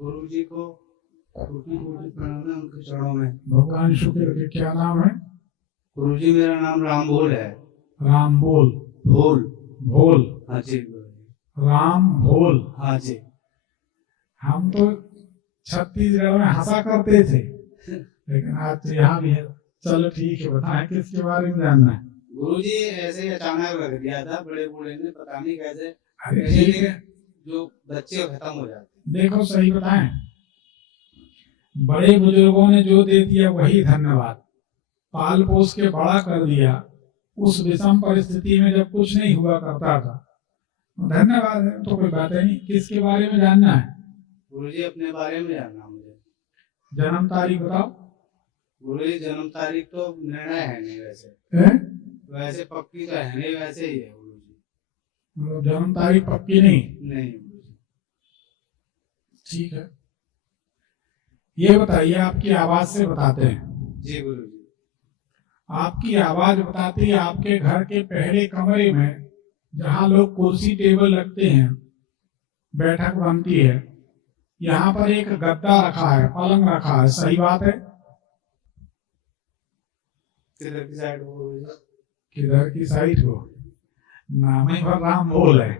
गुरु जी को कोटि कोटि प्रणाम है उनके चरणों में। भगवान शुक्र के क्या नाम है? गुरु जी मेरा नाम राम भोल है। राम बोल। भोल। भोल। हाँ जी गुरु जी। राम भोल। हाँ जी। हम तो छत्तीसगढ़ में हंसा करते थे, लेकिन आज तो यहाँ भी है। चलो ठीक है, बताएं किसके बारे में जानना है? गुरु जी ऐसे ही अचानक रख दिया था बड़े बूढ़े ने, पता नहीं कैसे। अरे ठीक है, जो बच्चे खत्म हो जाते। देखो सही बताएं, बड़े बुजुर्गों ने जो दे दिया वही धन्यवाद। पाल पोस के बड़ा कर दिया उस विषम परिस्थिति में जब कुछ नहीं हुआ करता था, धन्यवाद है, तो कोई बात नहीं। किसके बारे में जानना है? गुरु जी अपने बारे में जानना मुझे। जन्म तारीख बताओ। गुरु जी जन्म तारीख तो निर्णय है नहीं वैसे है? वैसे पक्की तो है नहीं, वैसे ही है गुरु जी। मतलब जन्म तारीख पक्की नहीं? नहीं गुरु जी। ठीक है, ये बताइए, आपकी आवाज से बताते हैं। जी गुरु जी। आपकी आवाज बताती है आपके घर के पहले कमरे में जहाँ लोग कुर्सी टेबल रखते हैं, बैठक बनती है, यहाँ पर एक गद्दा रखा है, पलंग रखा है, सही बात है? किधर की साइड हो गुरु जी? किधर की साइड हो? नाम ही पर राम बोल है।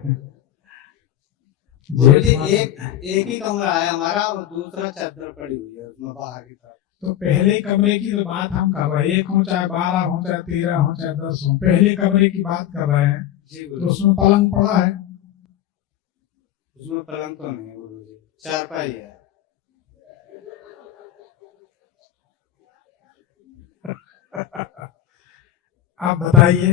गुरु जी एक ही कमरा है हमारा और दूसरा चादर पड़ी हुई है उसमें बाहर की तरफ। तो पहले कमरे की तो बात हम कर रहे हैं, 1 हो चाहे 12 हो चाहे 13 हो चाहे 10 हो, पहले कमरे की बात कर रहे हैं। जी तो गुरु। उसमें पलंग पड़ा है? उसमें पलंग तो नहीं है गुरु जी, चारपाई है। आप बताइए,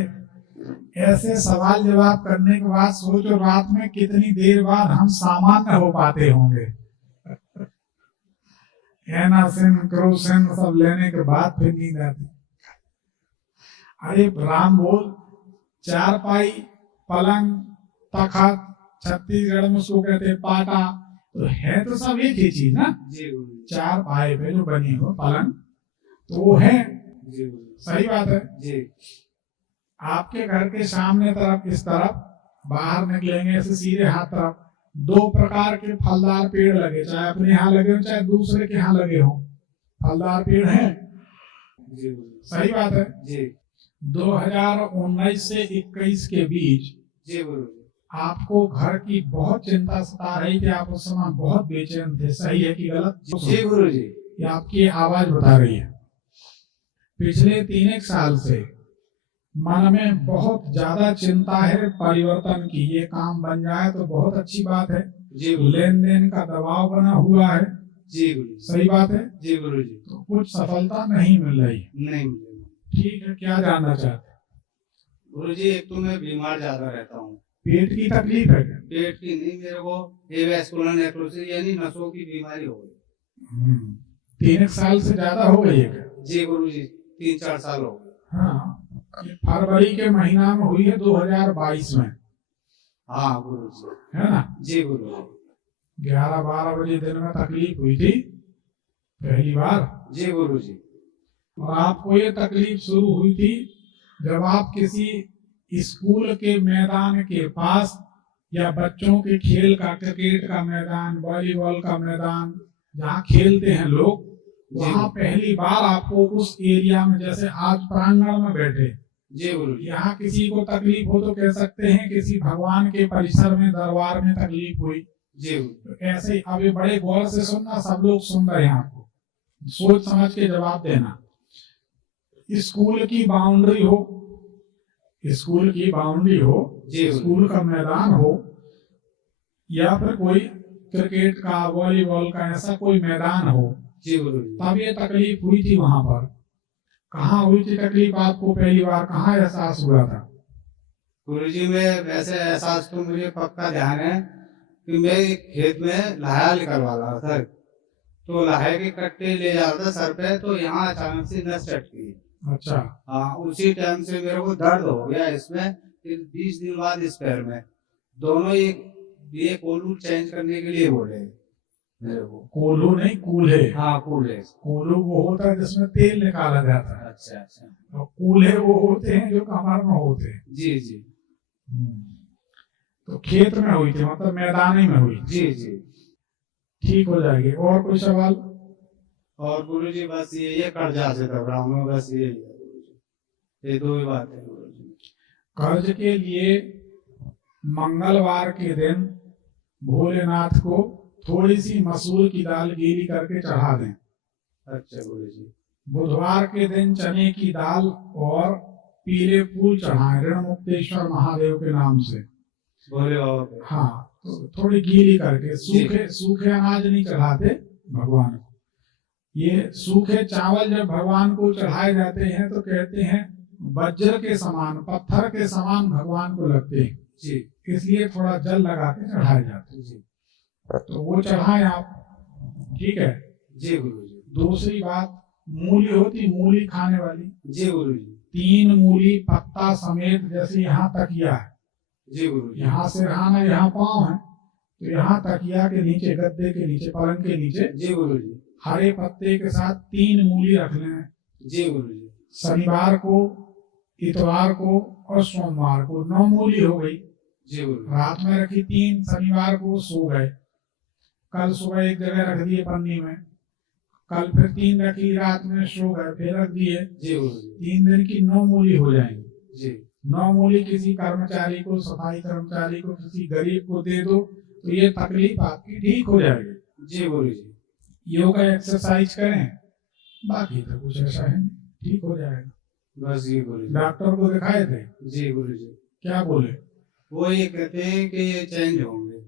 ऐसे सवाल जवाब करने के बाद सोचो रात में कितनी देर बाद हम सामान्य हो पाते होंगे। एनासिन क्रोसिन सब लेने के बाद फिर नींद आती। अरे राम बोल, चारपाई, पलंग, तखत, छत्तीसगढ़ में उसको कहते हैं पाटा, तो है तो सब एक ही चीज ना। जी गुरु। चार पाए पे जो बनी हो पलंग, तो वो है। जी गुरु। सही बात है जी। आपके घर के सामने तरफ, इस तरफ बाहर निकलेंगे ऐसे सीधे हाथ तरफ 2 प्रकार के फलदार पेड़ लगे, चाहे अपने यहाँ लगे हो चाहे दूसरे के यहाँ लगे हो, फलदार पेड़ हैं। जी गुरु। सही बात है। जी। 2019 से 21 के बीच जी गुरु। आपको घर की बहुत चिंता सता रही थी, आप उस समय बहुत बेचैन थे, सही है कि गलत? जी गुरु जी। ये आपकी आवाज बता रही है। पिछले 3 साल से मन में बहुत ज्यादा चिंता है परिवर्तन की, ये काम बन जाए तो बहुत अच्छी बात है। जी। लेन देन का दबाव बना हुआ है। जी गुरु। सही बात है। जी गुरु जी। तो कुछ सफलता नहीं मिल रही? नहीं मिलेगी। ठीक है, क्या जानना चाहते? गुरु जी एक तो मैं बीमार ज्यादा रहता हूँ। पेट की तकलीफ है? पेट की नहीं, मेरे को एवास्कुलर नेक्रोसिस यानी नसों की बीमारी हो गई। 3 साल से ज्यादा हो गई है? जी गुरु जी 3-4 साल हो गए। हाँ, ये फरवरी के महीना में हुई है 2022 में। हाँ गुरु जी। है ना? जी गुरु जी। 11-12 बजे दिन में तकलीफ हुई थी पहली बार। जी गुरु जी। और आपको ये तकलीफ शुरू हुई थी जब आप किसी स्कूल के मैदान के पास या बच्चों के खेल का, क्रिकेट का मैदान, वॉलीबॉल का मैदान जहाँ खेलते हैं लोग, वहाँ पहली बार आपको उस एरिया में, जैसे आज प्रांगण में बैठे, जी गुरु जी, यहाँ किसी को तकलीफ हो तो कह सकते हैं किसी भगवान के परिसर में, दरबार में तकलीफ हुई। जी गुरु। तो ऐसे ही अभी बड़े गौर से सुनना, सब लोग सुन रहे हैं, आपको सोच समझ के जवाब देना। स्कूल की बाउंड्री हो, स्कूल की बाउंड्री हो, स्कूल का मैदान हो, या फिर कोई क्रिकेट का, वॉलीबॉल का ऐसा कोई मैदान हो, जी गुरु। तब ये तकलीफ हुई थी वहां पर। कहाँ हुई थी तकलीफ आपको पहली बार, कहाँ एहसास हुआ था? गुरु जी में वैसे एहसास तो मुझे पक्का ध्यान है कि मैं खेत में लाया निकलवा रहा था, तो लाहे के कट्टे ले जाता था सर पे, तो यहाँ अचानक से नस चटकी। अच्छा। हाँ, उसी टाइम से मेरे को दर्द हो गया इसमें, फिर 20 दिन बाद इस पैर में। दोनों ये कोलू चेंज करने के लिए बोले मेरे को। कोल्हू नहीं, कूल्हे। हाँ कूल्हे। कोल्हू वो होता है जिसमें तेल निकाला जाता है। अच्छा अच्छा। और कूल्हे वो होते हैं जो कमर में होते हैं। जी जी। तो खेत में हुई थी, मतलब मैदान ही में हुई? जी जी। ठीक हो जाएगी। और कोई सवाल? और गुरुजी बस ये कर्जा से घबराऊ मैं, बस ये गुरुजी, ये दो ही बात है गुरुजी। कर्ज के लिए मंगलवार के दिन भोलेनाथ को थोड़ी सी मसूर की दाल गीली करके चढ़ा दें। अच्छा गुरुजी। बुधवार के दिन चने की दाल और पीले फूल चढ़ाएं ऋण मुक्तेश्वर महादेव के नाम से। भोले बाबा पे। हाँ, तो थोड़ी गीली करके, सूखे अनाज नहीं चढ़ाते भगवान को। ये सूखे चावल जब भगवान को चढ़ाए जाते हैं तो कहते हैं वज्र के समान, पत्थर के समान भगवान को लगते हैं जी, इसलिए थोड़ा जल लगा के चढ़ाए जाते हैं जी। तो वो चढ़ाएं आप, ठीक है जी गुरुजी। दूसरी बात, मूली होती, मूली खाने वाली जी गुरुजी। 3 मूली पत्ता समेत, जैसे यहाँ तकिया है, जी गुरुजी। यहाँ सिरहाना, यहाँ पाँव है, तो यहाँ तकिया के नीचे, गद्दे के नीचे, पलंग के नीचे जी गुरुजी हरे पत्ते के साथ 3 मूली रख लें। जी गुरुजी। शनिवार को, इतवार को और सोमवार को 9 मूली हो गई। जी गुरुजी। रात में रखी 3, शनिवार को सो गए, कल सुबह एक जगह रख दिए पन्नी में, कल फिर 3 रखी, रात में सो गए, फिर रख दिए। जी गुरुजी। 3 दिन की 9 मूली हो जाएंगी जी। 9 मूली किसी कर्मचारी को, सफाई कर्मचारी को, किसी गरीब को दे दो तो ये तकलीफ आपकी ठीक हो जाएगी। जी गुरुजी। योगा एक्सरसाइज करें, बाकी तो कुछ ऐसा है नहीं, ठीक हो जाएगा। बस ये गुरुजी। डॉक्टर को दिखाए थे? जी गुरुजी। क्या बोले? वो ये कहते हैं कि ये चेंज होंगे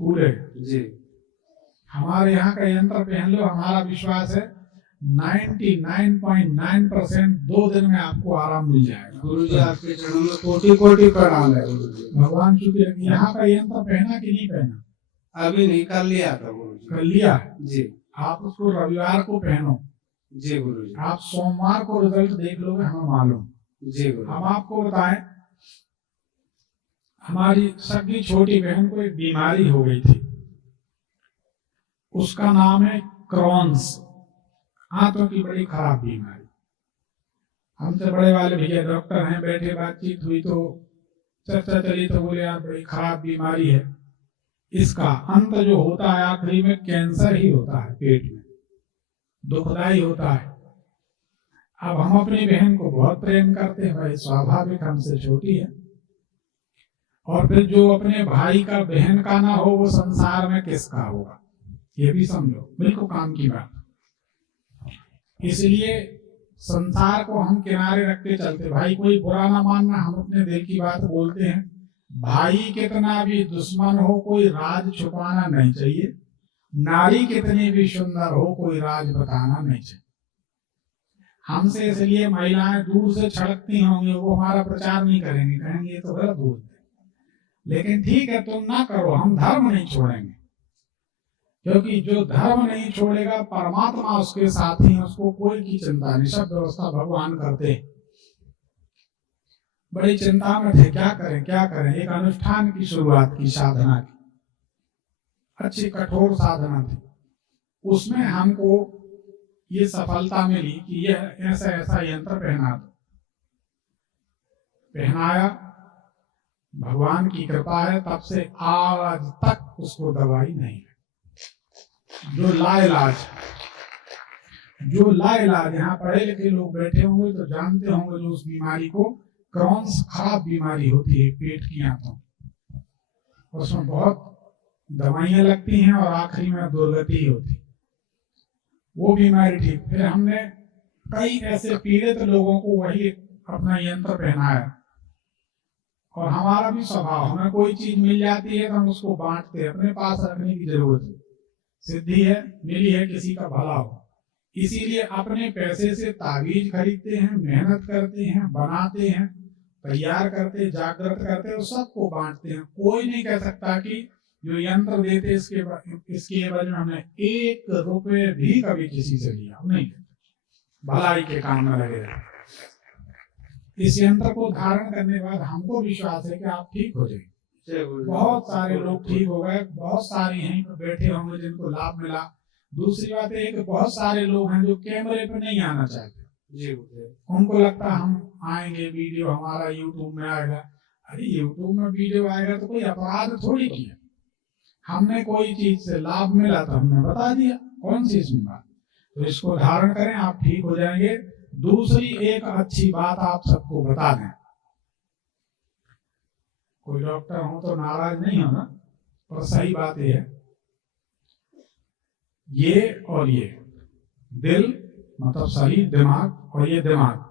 पूरे। जी। हमारे यहाँ का यंत्र पहन लो, हमारा विश्वास है 99.9% 2 दिन में आपको आराम मिल जाएगा। गुरुजी आपके चरणों में कोटि कोटि प्रणाम है गुरुजी। भगवान शुक्र। यहाँ का यंत्र पहना कि नहीं पहना? अभी नहीं, कर लिया था गुरुजी। कर लिया जी। आप उसको रविवार को पहनो। जी गुरुजी। आप सोमवार को रिजल्ट देख लोगे, हमें मालूम। जी गुरुजी। हम आपको बताएं, हमारी सगी छोटी बहन को एक बीमारी हो गई थी, उसका नाम है क्रॉन्स, आंतों की बड़ी खराब बीमारी। हमसे बड़े वाले भैया डॉक्टर हैं, बैठे बातचीत हुई तो चर्चा चली तो बोले यार बड़ी खराब बीमारी है, इसका अंत जो होता है आखिरी में कैंसर ही होता है, पेट में दुखदाई होता है। अब हम अपनी बहन को बहुत प्रेम करते हैं भाई, स्वाभाविक हमसे छोटी है, और फिर जो अपने भाई का बहन का ना हो वो संसार में किसका होगा, ये भी समझो, बिल्कुल काम की बात। इसलिए संसार को हम किनारे रख के चलते, भाई कोई बुरा ना मानना, हम अपने दिल की बात बोलते हैं। भाई कितना भी दुश्मन हो कोई राज छुपाना नहीं चाहिए, नारी कितनी भी सुंदर हो कोई राज बताना नहीं चाहिए। हमसे इसलिए महिलाएं दूर से छड़कती होंगी, वो हमारा प्रचार नहीं करेंगे, कहेंगे ये तो गलत बोलते, लेकिन ठीक है तुम ना करो, हम धर्म नहीं छोड़ेंगे, क्योंकि जो धर्म नहीं छोड़ेगा परमात्मा उसके साथ ही, उसको कोई की चिंता नहीं, सब व्यवस्था भगवान करते। बड़ी चिंता में थे, क्या करें क्या करें। एक अनुष्ठान की शुरुआत की, साधना की, अच्छी कठोर साधना थी, उसमें हमको ये सफलता मिली कि यह ऐसा ऐसा यंत्र पहना दो। पहनाया, भगवान की कृपा है, तब से आज तक उसको दवाई नहीं है। जो लाइलाज, यहाँ पढ़े लिखे लोग बैठे होंगे तो जानते होंगे, जो उस बीमारी को क्रॉन्स खराब बीमारी होती है पेट की आंतों, उसमें बहुत दवाइयां लगती हैं और आखिरी में दुर्गति होती, वो बीमारी ठीक। फिर हमने कई ऐसे पीड़ित लोगों को वही अपना यंत्र पहनाया, और हमारा भी स्वभाव, हमें कोई चीज मिल जाती है तो हम उसको बांटते हैं, अपने पास रखने की जरूरत है, सिद्धि है मिली है, किसी का भला हो, इसीलिए अपने पैसे से तावीज खरीदते हैं, मेहनत करते हैं, बनाते हैं, तैयार करते, जागृत करते, और सबको बांटते हैं। कोई नहीं कह सकता कि जो यंत्र देते इसके एवज में हमने 1 रुपये भी कभी किसी से लिया नहीं, भलाई के काम में लगे। इस यंत्र को धारण करने के बाद हमको विश्वास है कि आप ठीक हो जाएंगे। बहुत सारे लोग ठीक हो गए, बहुत सारे यहीं पर बैठे होंगे जिनको लाभ मिला। दूसरी बात है कि बहुत सारे लोग हैं जो कैमरे पे नहीं आना चाहते जी, उनको लगता है हम आएंगे, वीडियो हमारा यूट्यूब में आएगा। अरे यूट्यूब में वीडियो आएगा तो कोई अपराध थोड़ी किया, हमने कोई चीज से लाभ मिला तो हमने बता दिया, कौन सी इसमें बात। तो इसको धारण करें, आप ठीक हो जाएंगे। दूसरी एक अच्छी बात आप सबको बता दें, कोई डॉक्टर हो तो नाराज नहीं होना, पर सही बात यह है, ये और ये दिल मतलब शरीर, दिमाग और ये दिमाग,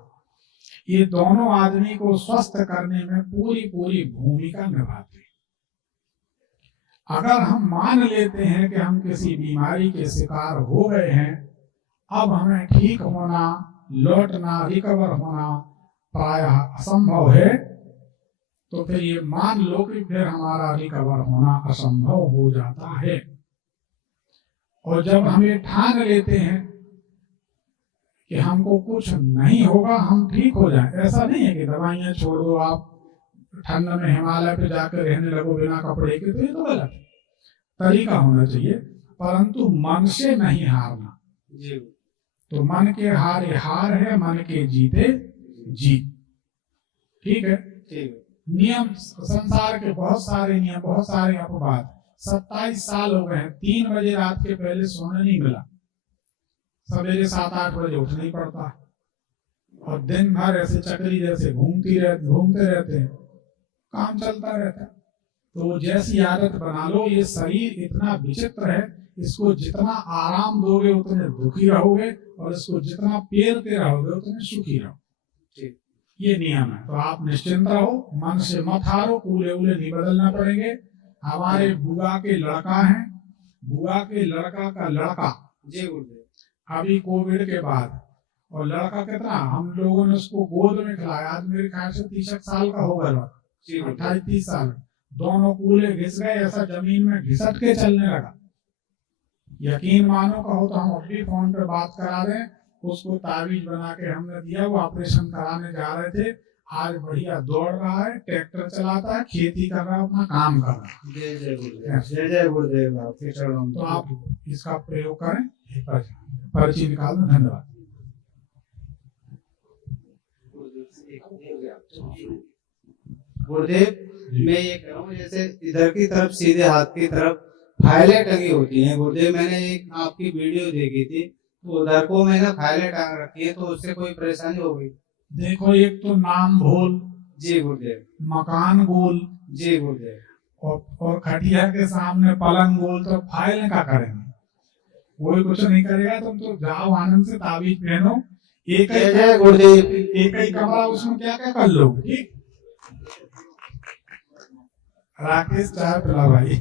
ये दोनों आदमी को स्वस्थ करने में पूरी पूरी भूमिका निभाते हैं। अगर हम मान लेते हैं कि हम किसी बीमारी के शिकार हो गए हैं, अब हमें ठीक होना, लौटना, रिकवर होना प्रायः असंभव है, तो फिर ये मान लो कि फिर हमारा रिकवर होना असंभव हो जाता है। और जब हम ये ठान लेते हैं कि हमको कुछ नहीं होगा, हम ठीक हो जाए, ऐसा नहीं है कि दवाइयां छोड़ दो, आप ठंड में हिमालय पे जाकर रहने लगो बिना कपड़े के, तो ये तो गलत तरीका होना चाहिए, परंतु मन से नहीं हारना। तो मन के हारे हार है, मन के जीते जीत। ठीक है, नियम संसार के बहुत सारे नियम, बहुत सारे अपवाद। 27 साल हो गए हैं, 3 बजे रात के पहले सोने नहीं मिला, सवेरे 7-8 बजे उठना ही पड़ता है, और दिन भर ऐसे चक्री जैसे घूमते रहते हैं, काम चलता रहता है। तो जैसी आदत बना लो, ये शरीर इतना विचित्र है, इसको जितना आराम दोगे उतने दुखी रहोगे, और इसको जितना पेरते रहोगे उतने सुखी रहोगे। ये नियम है। तो आप निश्चिंत रहो, मन से मत हारो, कूले उले नहीं बदलना पड़ेंगे। हमारे बुआ के लड़का है, बुआ के लड़का का लड़का अभी कोविड के बाद, और लड़का कितना, हम लोगों ने उसको गोद में खिलाया, आज मेरे ख्याल से 30 साल का होगा, 28-30 साल। दोनों कूले घिस गए, ऐसा जमीन में घिसट के चलने लगा। यकीन मानो कहो तो हम अपनी फोन पे बात करा दें, उसको तावीज बना के हमने दिया, वो ऑपरेशन कराने जा रहे थे, आज बढ़िया दौड़ रहा है, ट्रैक्टर चलाता है, खेती कर रहा है, अपना काम कर रहा है। जय जय गुरुदेव। तो आप इसका प्रयोग करें, पर्ची निकाल दें। धन्यवाद। गुरुदेव, मैं ये कह रहा हूँ, जैसे इधर की तरफ सीधे हाथ की तरफ फाइलें टंगी होती हैं गुरुदेव, मैंने एक आपकी वीडियो देखी थी, तो उधर को मैंने फाइलें टांग रखी है, तो उससे कोई परेशानी होगी? देखो, एक तो नाम भूल, जी गुरुदेव, मकान गोल, जी गुरुदेव, और खटिया के सामने पलंग गोल, तो फाइलें क्या करेंगे? कोई कुछ नहीं करेगा। तुम तो जाओ आनंद से ताबीज पहनो, एक ही कमरा, उसमें क्या क्या कर लोगे। ठीक, राकेश चाय पिला भाई।